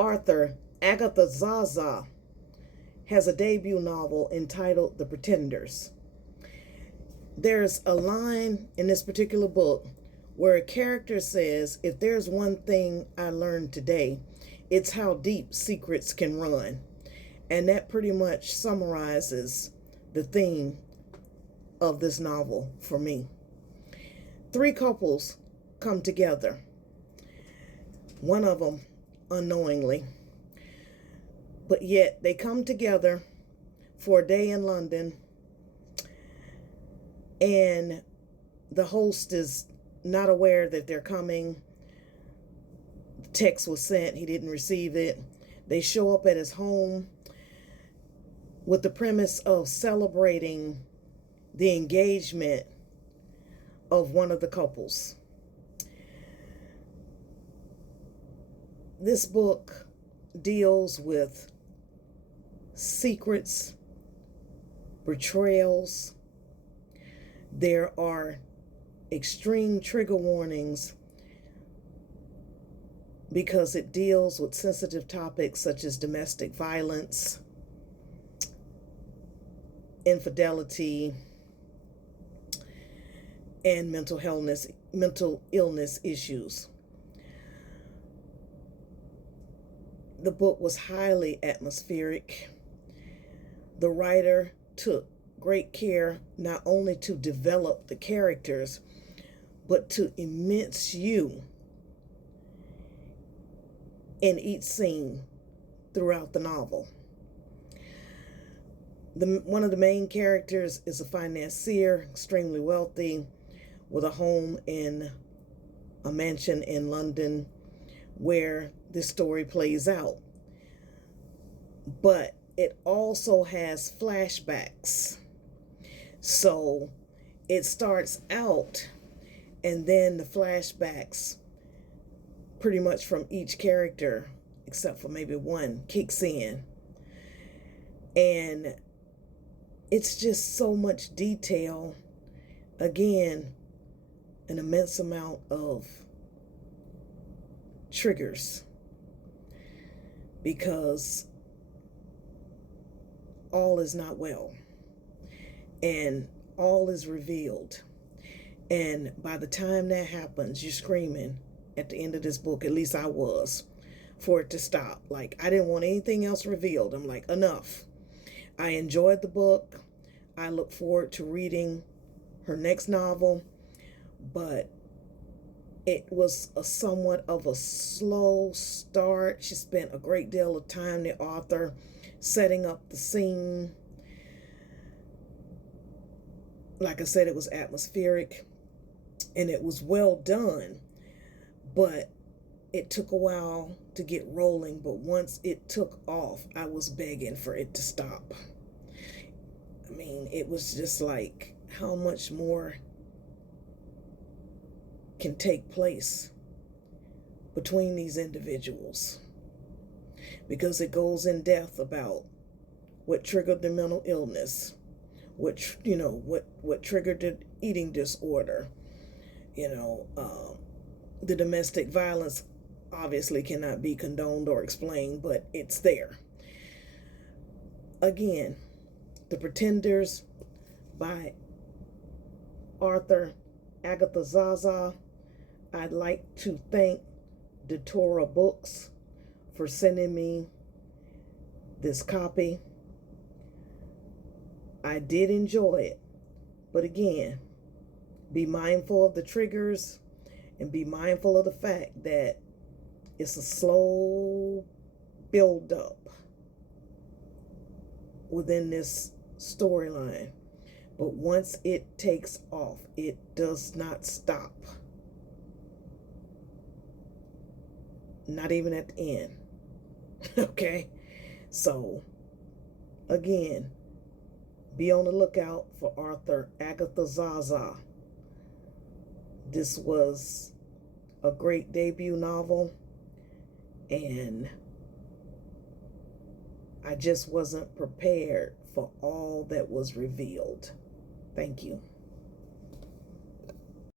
author Agatha Zaza has a debut novel entitled The Pretenders. There's a line in this particular book where a character says, if there's one thing I learned today, it's how deep secrets can run. And that pretty much summarizes the theme of this novel for me. Three couples come together, one of them unknowingly, but yet they come together for a day in London, and the host is not aware that they're coming. The text was sent, he didn't receive it. They show up at his home with the premise of celebrating the engagement of one of the couples. This book deals with secrets, betrayals. There are extreme trigger warnings because it deals with sensitive topics such as domestic violence, infidelity, and mental illness issues. The book was highly atmospheric. The writer took great care not only to develop the characters, but to immerse you in each scene throughout the novel. One of the main characters is a financier, extremely wealthy, with a home in a mansion in London where this story plays out. But it also has flashbacks. So it starts out and then the flashbacks pretty much from each character, except for maybe one, kicks in. And it's just so much detail. Again, an immense amount of triggers, because all is not well and all is revealed. And by the time that happens, you're screaming at the end of this book, at least I was, for it to stop. Like, I didn't want anything else revealed. I'm like, enough. I enjoyed the book. I look forward to reading her next novel, but it was somewhat of a slow start. She spent a great deal of time, the author, setting up the scene. Like I said, it was atmospheric and it was well done, but it took a while to get rolling. But once it took off, I was begging for it to stop. I mean, it was just like, how much more can take place between these individuals? Because it goes in depth about what triggered the mental illness, what triggered the eating disorder, the domestic violence obviously cannot be condoned or explained, but it's there. Again, The Pretenders by author Agatha Zaza. I'd like to thank Datora Books for sending me this copy. I did enjoy it, but again, be mindful of the triggers and be mindful of the fact that it's a slow build up within this storyline. But once it takes off, it does not stop. Not even at the end. Okay? So, again, be on the lookout for author Agatha Zaza. This was a great debut novel, and I just wasn't prepared for all that was revealed. Thank you.